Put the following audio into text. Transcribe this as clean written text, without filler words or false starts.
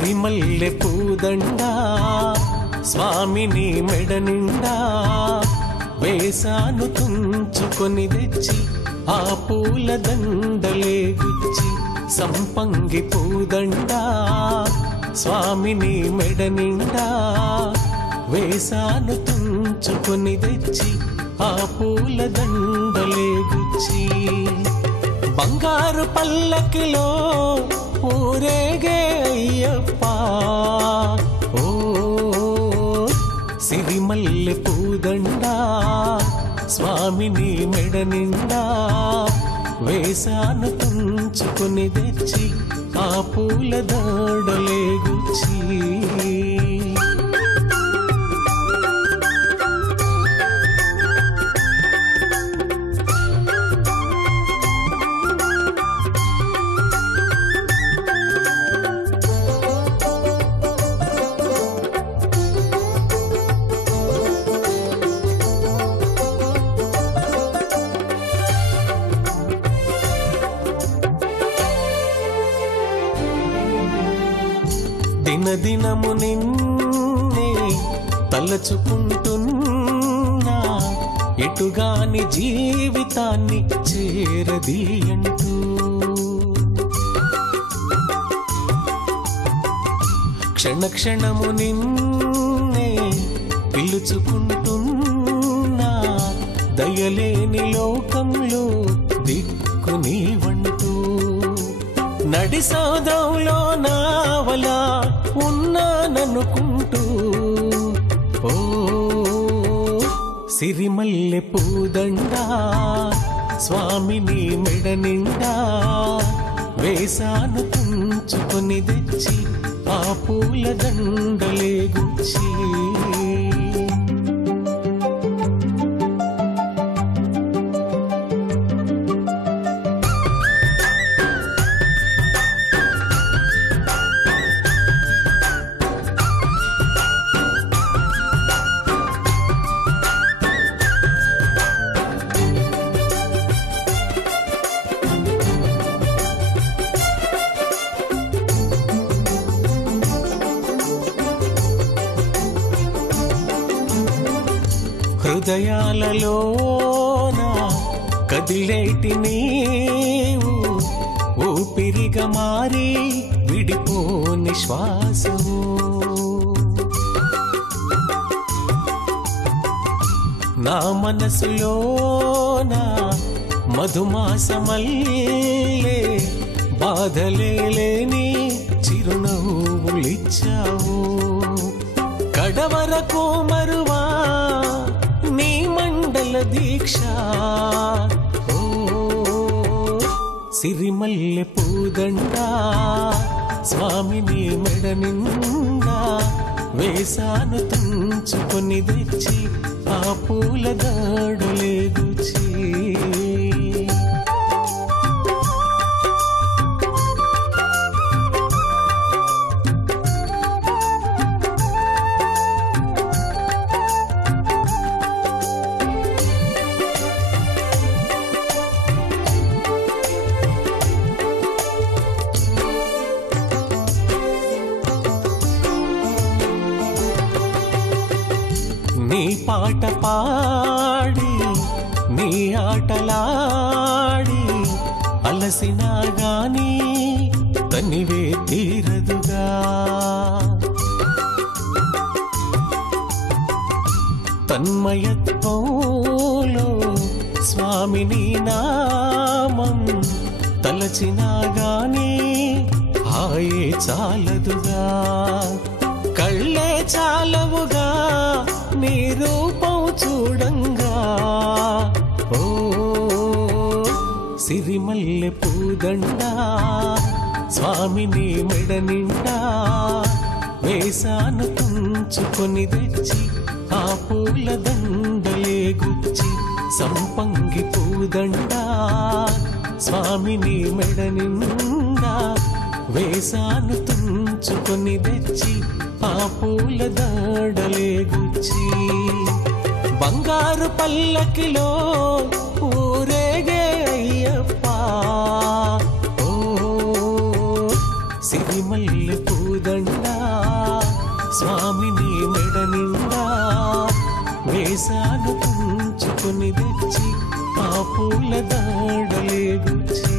సిరిమల్లె పూదండ స్వామిని మెడ నిండా వేసాను తుంచుకొని తెచ్చి ఆ పూల దండలే గుచ్చి సంపంగి పూదండ స్వామిని మెడ నిండా వేసాను తుంచుకొని తెచ్చి ఆ పూల దండలే గుచ్చి బంగారు పల్లకిలో ఊరేగే అయ్యప్ప ఓ సిరిమల్లె పూదండ స్వామిని మెడ నిండా వేసాను తుంచుకొని తెచ్చి ఆ పూల దండలే గుచ్చి దినదినము నిన్నే తలచుకుంటున్నా ఎటుగాని జీవితాన్ని చేరదీయంటూ క్షణ క్షణము నిన్నే పిలుచుకుంటున్నా దయలేని లోకంలో దిక్కు నీవంటూ నడి సౌదంలో నావలా ఉన్నాననుకుంటూ ఓ సిరిమల్లె పూదండ స్వామిని మెడ నిండా వేసాను తుంచుకొని తెచ్చి ఆ పూల దండలే గుచ్చి హృదయాలలోన కదిలేటి నీవు ఊపిరిగా మారి విడిపోని శ్వాసము నా మనసులోన మధుమాసమల్లే బాధలేని చిరునవ్వులిచ్చావు కడవరకు మరువా నీ మండల దీక్ష ఓ సిరిమల్లె పూదండ స్వామిని మెడ నిండా వేసాను తుంచుకొని తెచ్చి ఆ పూల దండలే గుచ్చి నీ పాట పాడి నీ ఆటలాడి అలసినా గాని తనివే తీరదుగా తన్మయత్వంలో స్వామిని నామం తలచినా గాని హాయే చాలదుగా కళ్ళే చాలవుగా నీ రూపం చూడంగా ఓ సిరిమల్లె పూదండ స్వామిని మెడ నిండా వేసాను తుంచుకొని తెచ్చి ఆ పూల దండలే గుచ్చి సంపంగి పూదండ స్వామిని మెడ నిండా వేసాను తుంచుకొని తెచ్చి ఆ పూల దండలే గుచ్చి బంగారు పల్లకిలో ఊరేగే అయ్యప్ప ఓ సిరిమల్లె పూదండా స్వామిని మెడ నిండా వేసాను తుంచుకొని తెచ్చి ఆ పూల దాడలే గుచ్చి